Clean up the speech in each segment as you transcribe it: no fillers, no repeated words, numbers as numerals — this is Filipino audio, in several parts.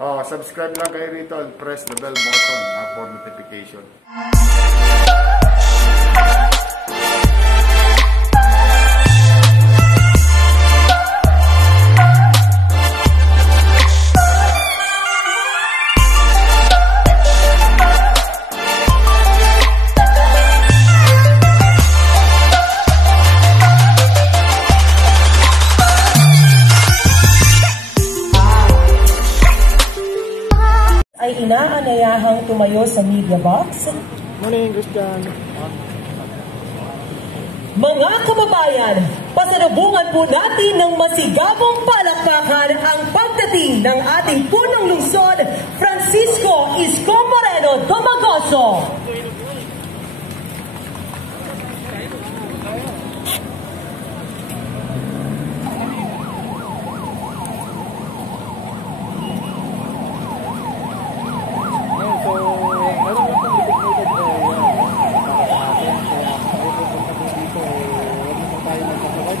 Oh, subscribe lang kayo rito and press the bell button for notification. Ay inaanayahang tumayo sa media box. Morning, Christian. Mga kababayan, pasalubungan po natin ng masigabong palakpakan ang pagdating ng ating punong lungsod, Francisco Isko Moreno Domagoso.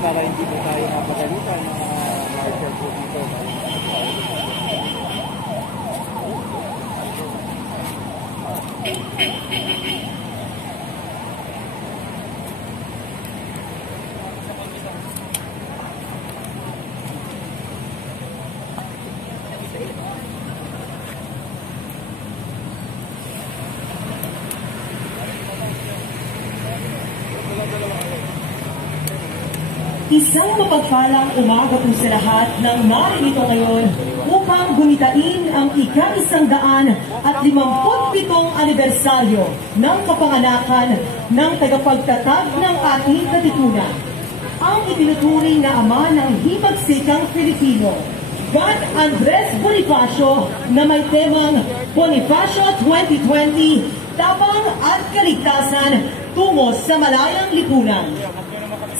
Para hindi po tayo mapagalitan ng marker po dito. Isang mapagpalang umaga po sa lahat ng marinito ngayon upang gumitain ang ika-157 anibersaryo ng kapanganakan ng tagapagtatag ng ating katipunan. Ang itinuturing na ama ng himagsikang Pilipino, God Andres Bonifacio, na may temang Bonifacio 2020, Tapang at Kaligtasan tungo sa Malayang Lipunan.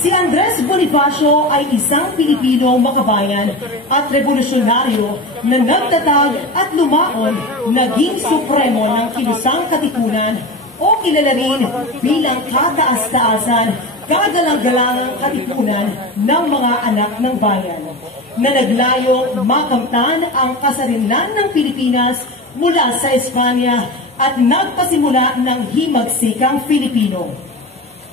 Si Andres Bonifacio ay isang Pilipino makabayan at revolusyonaryo na nagtatag at lumaon, naging supremo ng kilusang katipunan o kilala rin bilang kataas-taasan, kagalang-galangang katipunan ng mga anak ng bayan na naglayong makamtan ang kasarinlan ng Pilipinas mula sa Espanya at nagpasimula ng himagsikang Filipino.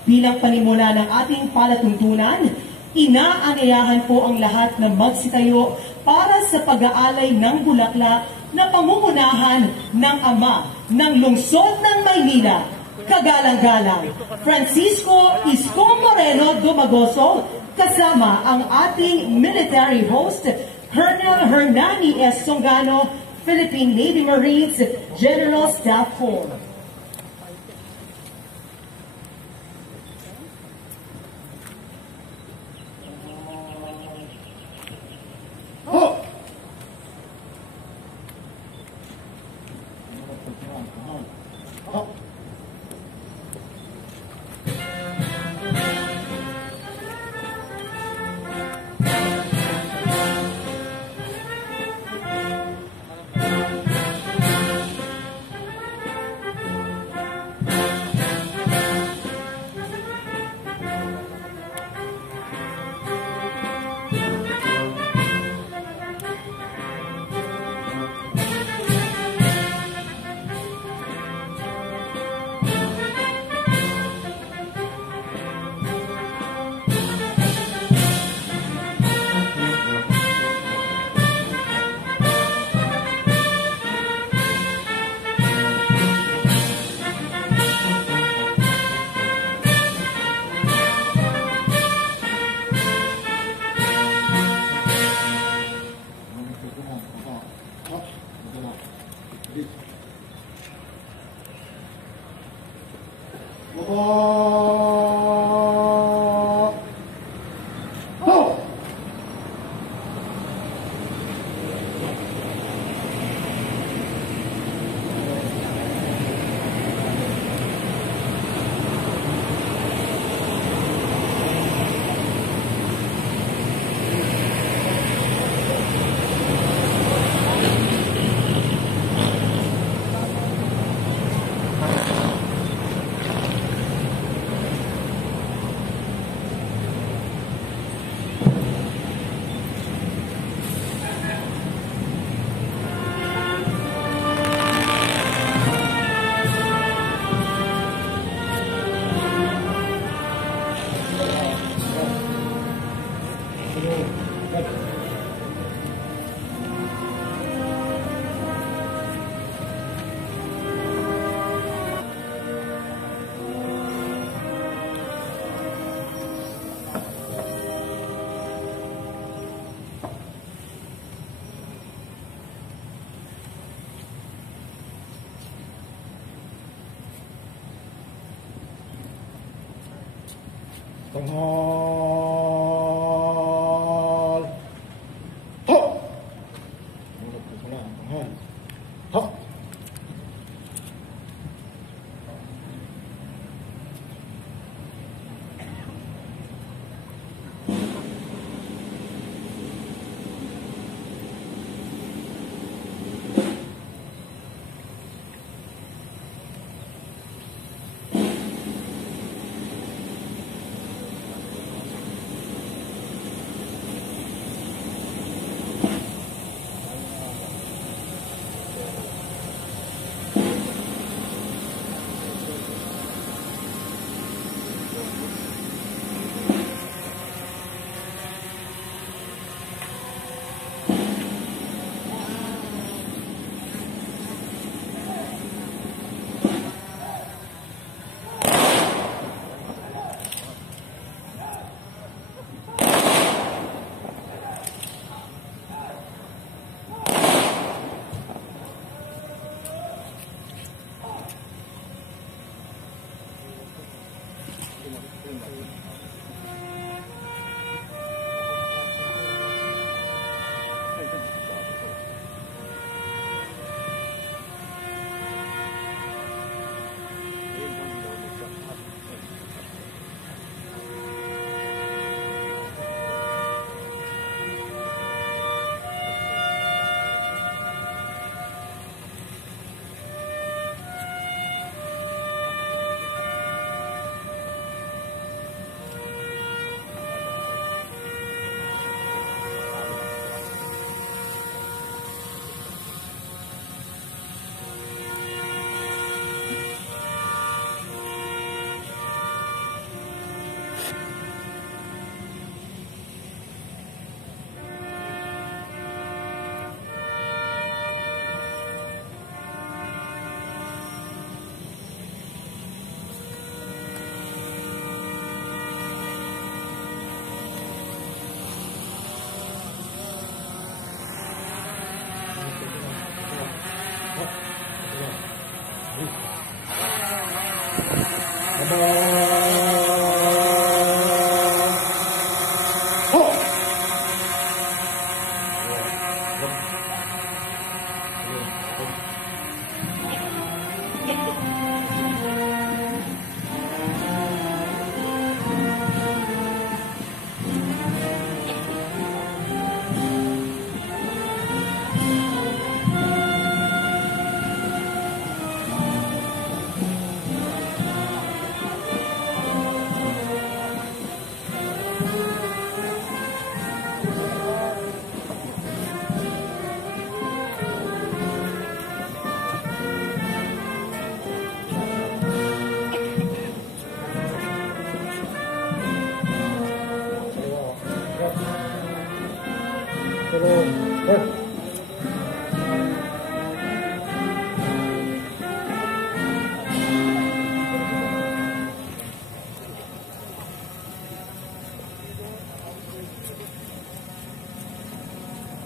Bilang panimula ng ating palatuntunan, inaanyayahan po ang lahat na magsitayo para sa pag-aalay ng bulaklak na pangungunahan ng ama ng lungsod ng Maynila, kagalang-galang Francisco Isko Moreno Domagoso, kasama ang ating military host, Colonel Hernani S. Songano, Philippine Navy Marines General Staff Corps. Tanghal. Ho! Munod po muna ang tanghal. Ho!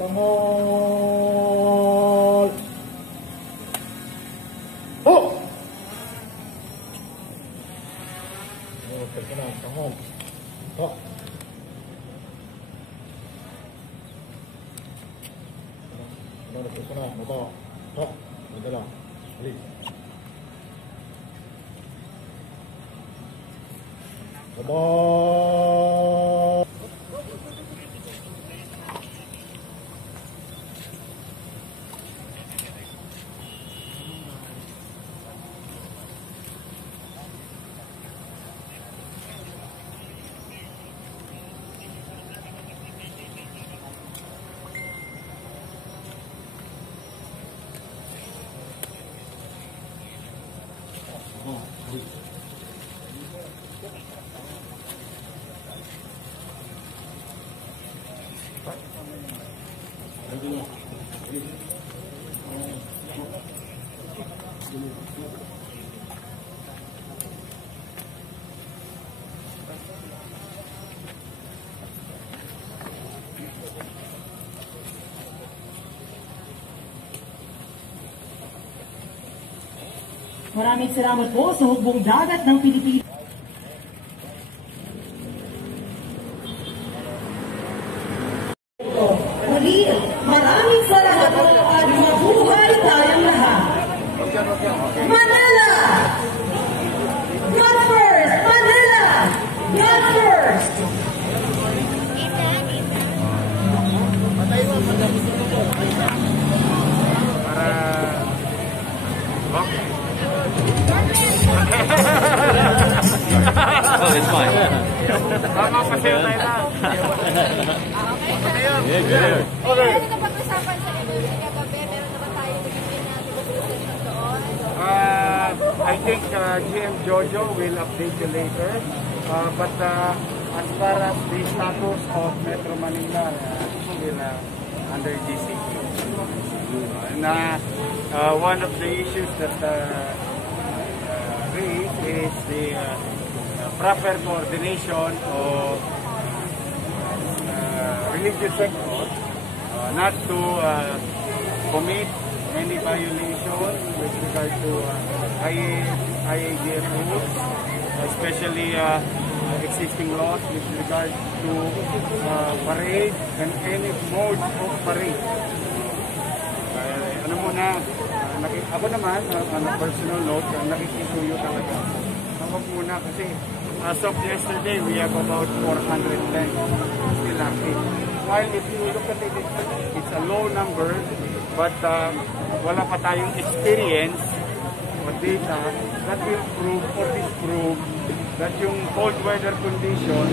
Tanghal. Ho! Oh, terkenal tanghal. Ho. Ano terkenal, mata. Ho. Adalah. Balik. Sabar. Maraming salamat po sa hukbong dagat ng Pilipinas. sa'yo tayo lang. Yeah, good. Okay. Ano na pag-usapan sa MLC kagabi? Meron na ba tayo nagiging na negotiation doon? I think GM Jojo will update you later. But as far as the status of Metro Manila, still under GCQ. And one of the issues that raised is the proper coordination of religious sector not to commit any violation with regard to IADF rules, especially existing laws with regard to parade and any mode of parade. Ano muna, ako naman, on a personal note, nakikisuyo talaga. Huwag muna kasi as of yesterday, we have about 410 still active. While if you look at it, it's a low number, but wala pa tayong experience or data that will prove or disprove that yung cold weather condition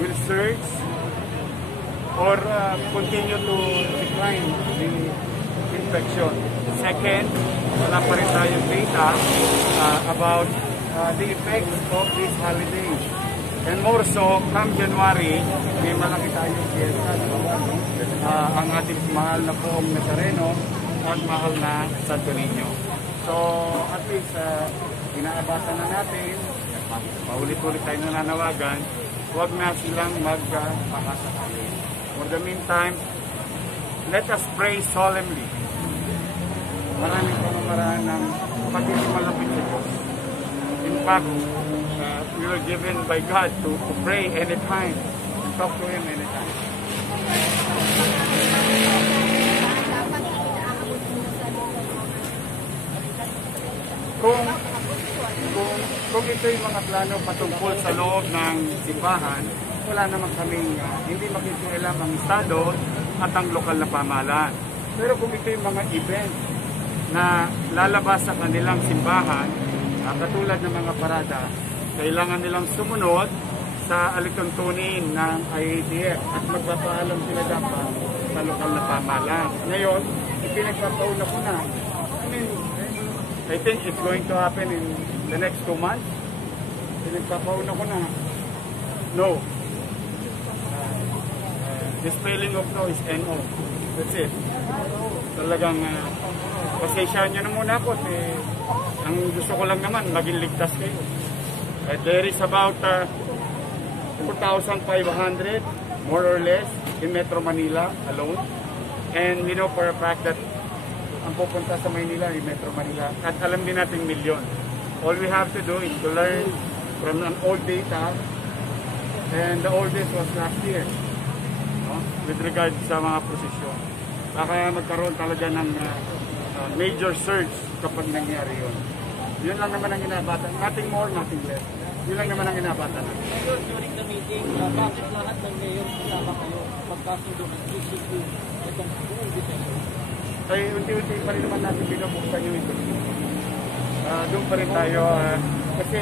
will surge or continue to decline the infection. Second, wala pa rin tayong data about the effects of these holidays. And more so, come January, may malaki tayong fiesta. Ang ating mahal na poong Nazareno at mahal na Santo Niño. So, at least, inaabasan na natin, paulit-ulit tayo nananawagan, huwag na silang magpakasakali. For the meantime, let us pray solemnly. Maraming pamamaraan ng pagiging malapit sa Diyos. In fact, we were given by God to pray anytime and talk to Him anytime. Kung ito yung mga plano patungkol sa loob ng simbahan, wala naman kaming hindi makikialam ang Estado at ang lokal na pamahalaan. Pero kung ito yung mga event na lalabas sa kanilang simbahan, katulad ng mga parada, kailangan nilang sumunod sa alituntunin ng IADF at magpapaalam sila dapat sa lokal na pamahalaan. Ngayon, ipinagpapauna ko na. I think it's going to happen in the next 2 months. Pinagpapauna ko na. No. The spelling of no is N-O. That's it. Talagang pasensyahan nyo na muna po. Ang gusto ko lang naman, maging ligtas kayo. There is about 4,500 more or less in Metro Manila alone. And we know for a fact that ang pupunta sa Maynila ay Metro Manila. At alam din natin milyon. All we have to do is to learn from an old data. And the oldest was last year. No? With regard sa mga posisyon. Baka magkaroon talaga ng major surge kapag nangyari yun. Yun lang naman ang inabatan. Nothing more, nothing less. Yun lang naman ang inabatan. During the meeting, bakit lahat ng mayor kasama kayo pagkasundo ng GCQ itong buong detention? Kaya unti-unti pa rin naman natin binubuksan yung ito. Doon pa rin tayo kasi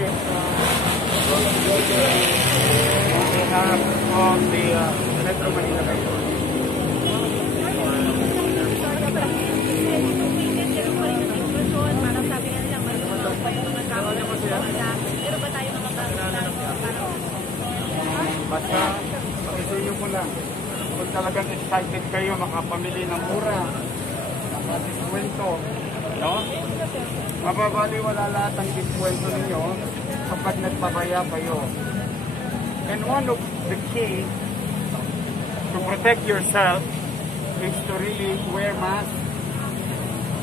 on behalf of the Metro Manila Metro. Basta, pakisuyo mo lang. Kung talagang excited kayo makapamili ng mura, diskwento, no? Mababaliwala lahat ang diskwento ninyo kapag nagpabaya kayo. And one of the key to protect yourself is to really wear mask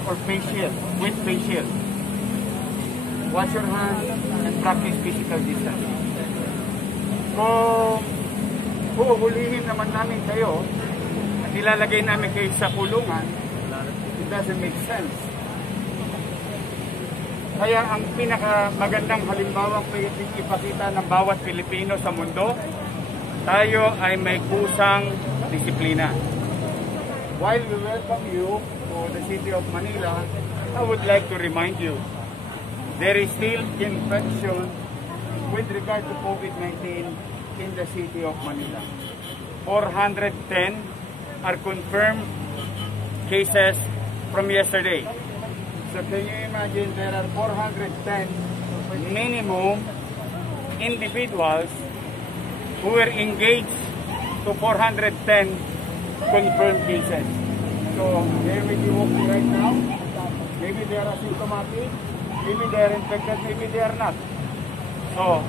or face shield, with face shield. Wash your hands and practice physical distancing. Kung huhulihin naman namin kayo at ilalagay namin kayo sa kulungan, it doesn't make sense. Kaya ang pinakamagandang halimbawa pwedeng ipakita ng bawat Pilipino sa mundo, tayo ay may kusang disiplina. While we welcome you to the city of Manila, I would like to remind you, there is still infection with regard to COVID-19 in the city of Manila. 410 are confirmed cases from yesterday. So can you imagine there are 410 minimum individuals who were engaged to 410 confirmed cases. So they may be walking right now. Maybe they are asymptomatic. Maybe they are infected. Maybe they are not. So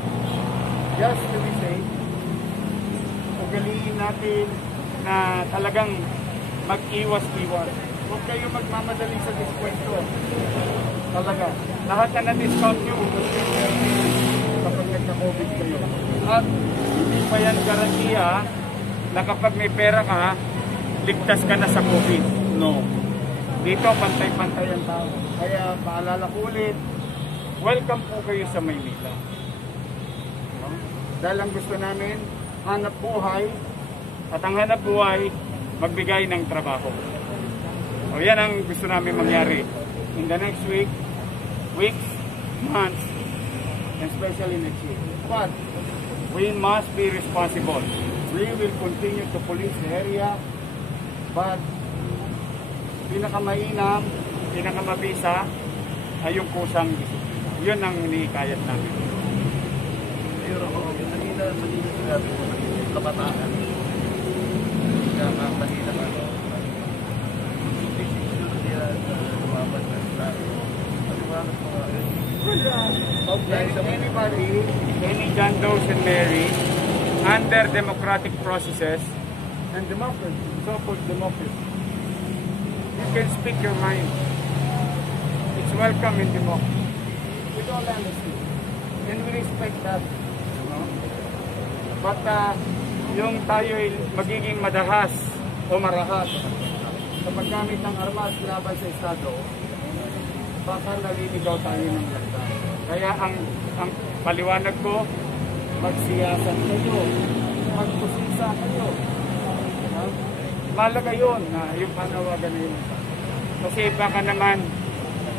just to be safe, ugaliin natin na talagang mag-iwas-iwas. Huwag kayo magmamadali sa diskwento. Talaga. Lahat na na-discount nyo, kapag nagka-COVID kayo. At hindi pa yan garantiya na kapag may pera ka, ligtas ka na sa COVID. No. Dito, pantay-pantay ang tao. Kaya, paalala ko ulit, welcome po kayo sa Maynila. No? Dahil ang gusto namin, hanap buhay, at ang hanap buhay, magbigay ng trabaho. O yan ang gusto namin mangyari in the next weeks, months, and especially next year. But we must be responsible. We will continue to police the area, but pinakamainam, pinakamabisa ay yung kusang disiplina. Yun ang hinihikayat namin. Pero kanina sinabi mo ng kabataan. Kaya kanina Anybody, any John Does and Mary, under democratic processes and democracy, so-called democracy, you can speak your mind. It's welcome in democracy. With all honesty. And we respect that. You know? But yung tayo ay magiging madahas o marahas sa paggamit ng armas laban sa Estado, baka naliligaw tayo ng landas. Kaya ang paliwanag ko, magsiyasan kayo, magpusisa kayo. Malaga yun na yung panawagan na yun. Kasi baka naman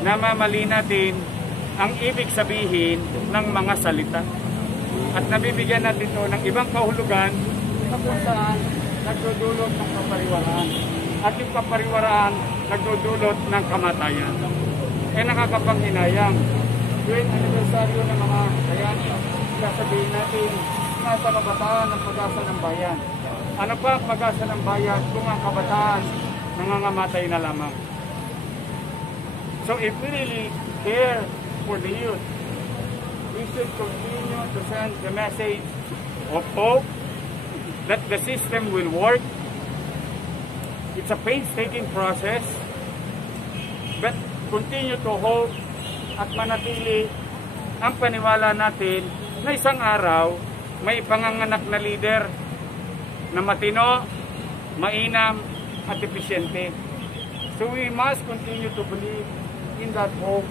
namamali natin ang ibig sabihin ng mga salita. At nabibigyan natin ito ng ibang kahulugan na kung saan nagdudulot ng kapariwaraan. At yung kapariwaraan nagdudulot ng kamatayan. Nakakapanghinayang. Tuwing anibersaryo ng mga bayani, sasabihin natin, nasa kabataan ng pag-asa ng bayan. Ano pa ang pag-asa ng bayan kung ang kabataan nangangamatay na lamang? So if we really care for the youth, we should continue to send the message of hope that the system will work. It's a painstaking process, but continue to hope at manatili ang paniwala natin na isang araw may panganganak na leader na matino, mainam at episyente. So we must continue to believe in that hope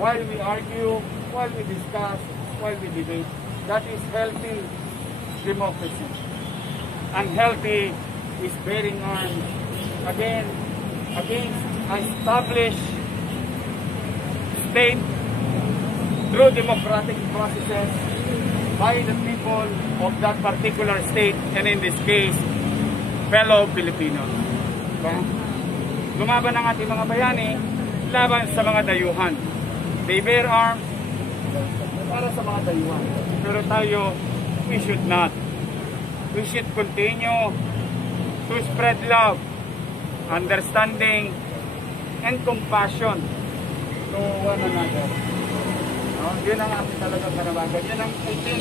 while we argue, while we discuss, while we debate. That is healthy democracy. Unhealthy is bearing arms against established state through democratic processes by the people of that particular state, and in this case, fellow Filipinos. Okay? Lumaban ang ating mga bayani laban sa mga dayuhan. They bear arms para sa mga dayuhan. Pero tayo, we should not. We should continue to spread love, understanding, and compassion to one another. Yun ang ating talagang panawagan. Yan ang itin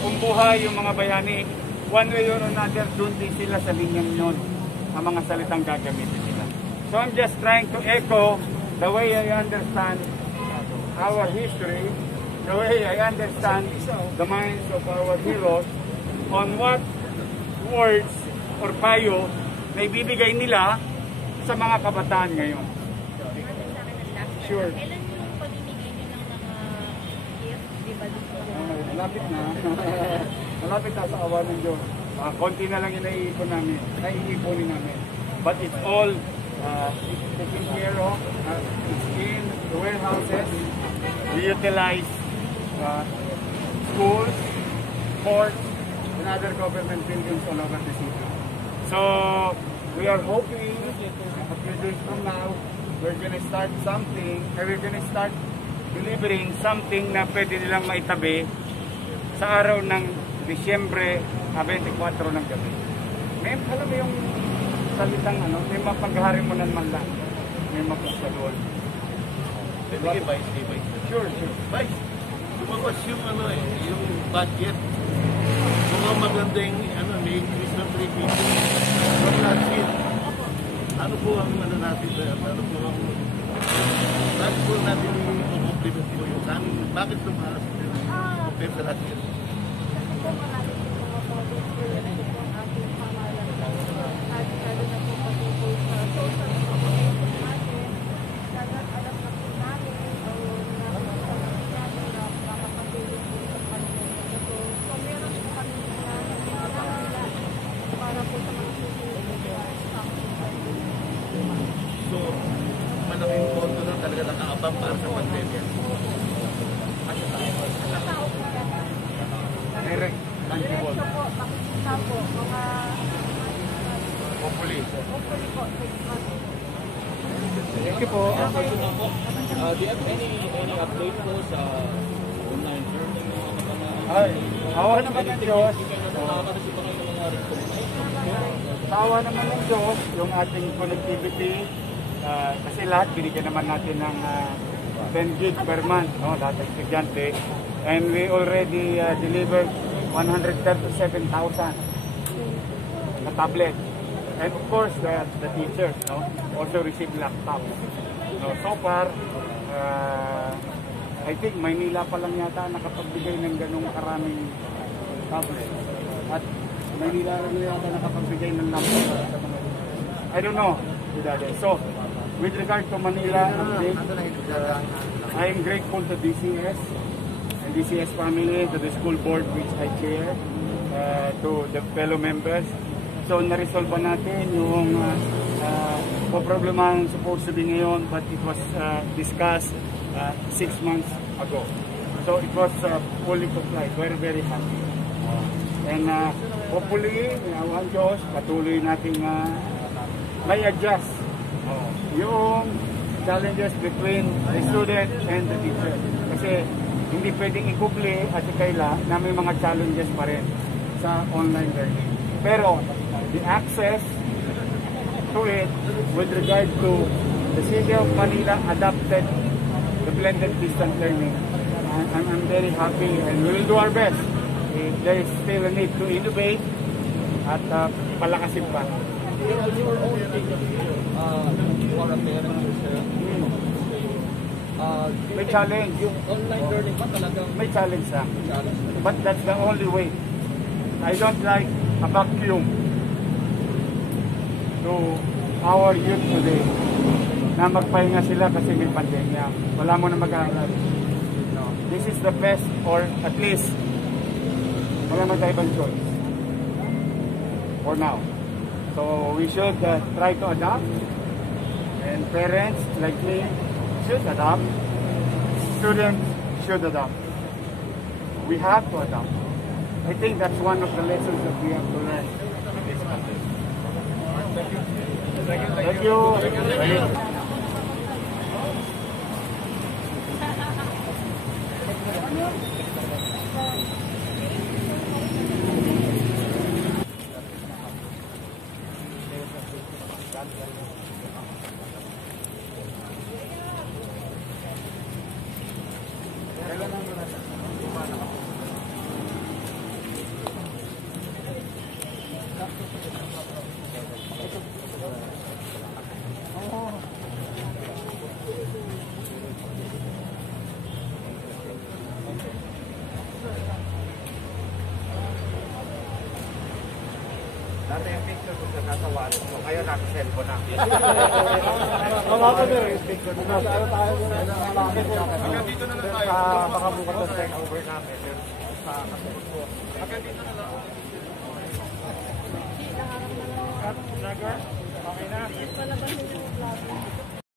kung buhay yung mga bayani. One way or another, doon din sila sa linyang yun ang mga salitang gagamitin nila. So I'm just trying to echo the way I understand our history, the way I understand the minds of our heroes on what words or payo na ibibigay nila sa mga kabataan ngayon. Sure. Kailan yung pamimigay nyo ng mga gift? Di ba dito? Malapit na. Malapit na sa awa ng Diyos. Konti na lang yung naiipunin namin. But it's all taken care of. It's in the warehouses. We utilize schools, ports, in other government buildings all over the city. So we are hoping a few days from now, we're gonna start something, we're gonna start delivering something na pwede nilang maitabi sa araw ng Disyembre 24 ng gabi. May alam mo yung salitang ano, may mapagharimunan man lang. May mapagsa doon. Sige, Vice. Sure. Vice, lumabas yung ano eh, yung budget. Mga magandang ano, may increase ng 350 from last year. Ano po ang ano natin, ano po ang natin i-compliment po yung saan, bakit lumakas compare sa last year? So, malaking konto na talaga nakaabang para sa pandemya. Direct, tangible. Hopefully. Thank you po. Do you have any update po sa online learning mo? Ay, awa naman ng Diyos. Nakakarating pa kayo ng mga recommendation? Awa naman ng Diyos, yung ating connectivity, kasi lahat binigyan naman natin ng 10 gig per month, no, lahat ng estudyante. And we already delivered 137,000 na tablet. And of course, the teachers, no, also received laptops. So far, I think Maynila pa lang yata nakapagbigay ng ganung karaming tablet. At Maynila lang yata nakapagbigay ng laptop sa mga. I don't know. So, with regard to Manila update, I am grateful to DCS and DCS family, to the school board which I chair, to the fellow members. So, na-resolve pa natin yung problema supposed to be ngayon, but it was discussed 6 months ago. So, it was fully complied. Very, very happy. And hopefully, ang Diyos, patuloy natin may adjust yung challenges between the student and the teacher. Kasi hindi pwedeng ikubli at ikaila na may mga challenges pa rin sa online learning. Pero the access to it with regard to the City of Manila adopted the blended distance learning. I'm very happy and we will do our best. There is still a need to innovate at palakasin pa. You were always thinking for a parent yourself. May challenge. Yung online learning ba talagang May challenge lang. challenge? But that's the only way. I don't like a vacuum to our youth today na magpahinga sila kasi may pandemya. Wala mo na mag-aaral. No. This is the best, or at least wala mag-ibang choice for now. So we should try to adapt, and parents like me should adapt. Students should adapt. We have to adapt. I think that's one of the lessons that we have to learn in this country. Thank you. Thank you. Dati yung picture ko sa nasa wallet ko, ngayon nasa cellphone na. Yung picture na. Hanggang dito na lang tayo. Baka bukas ang take over namin. Hanggang dito na lang. Okay na?